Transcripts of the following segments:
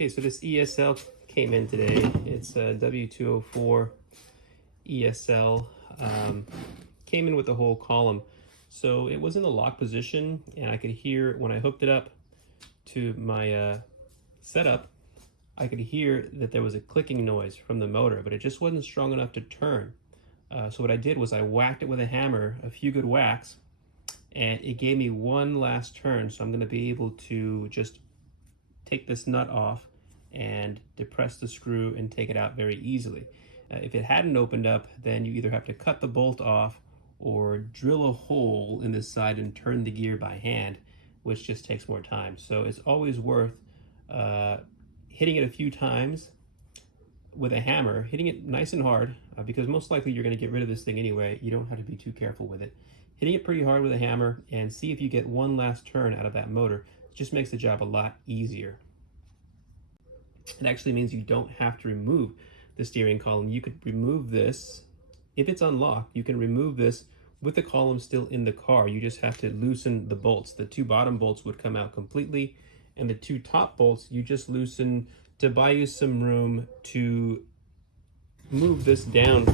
Okay, so this ESL came in today. It's a W204 ESL. Came in with the whole column. So it was in the lock position, and I could hear when I hooked it up to my setup, I could hear that there was a clicking noise from the motor, but it just wasn't strong enough to turn. So what I did was I whacked it with a hammer, a few good whacks, and it gave me one last turn. So I'm going to be able to just take this nut off and depress the screw and take it out very easily. If it hadn't opened up, then you either have to cut the bolt off or drill a hole in this side and turn the gear by hand, which just takes more time. So it's always worth hitting it a few times with a hammer, hitting it nice and hard, because most likely you're going to get rid of this thing anyway. You don't have to be too careful with it. Hitting it pretty hard with a hammer and see if you get one last turn out of that motor. It just makes the job a lot easier. It actually means you don't have to remove the steering column. You could remove this. If it's unlocked, you can remove this with the column still in the car. You just have to loosen the bolts. The two bottom bolts would come out completely, and the two top bolts you just loosen to buy you some room to move this down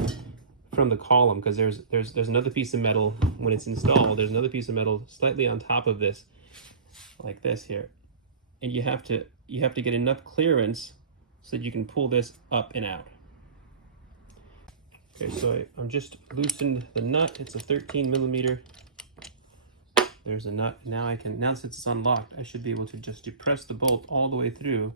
from the column, because there's another piece of metal when it's installed. There's another piece of metal slightly on top of this, like this here, and you have to get enough clearance so that you can pull this up and out. Okay, so I'm just loosened the nut. It's a 13 millimeter. There's a nut. Now since it's unlocked, I should be able to just depress the bolt all the way through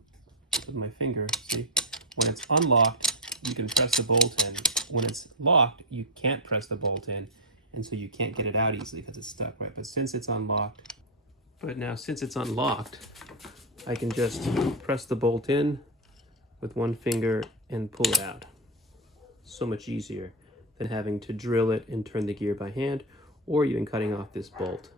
with my finger. See, when it's unlocked, you can press the bolt in. When it's locked, you can't press the bolt in, and so you can't get it out easily because it's stuck, right? But since it's unlocked, I can just press the bolt in with one finger and pull it out. So much easier than having to drill it and turn the gear by hand, or even cutting off this bolt.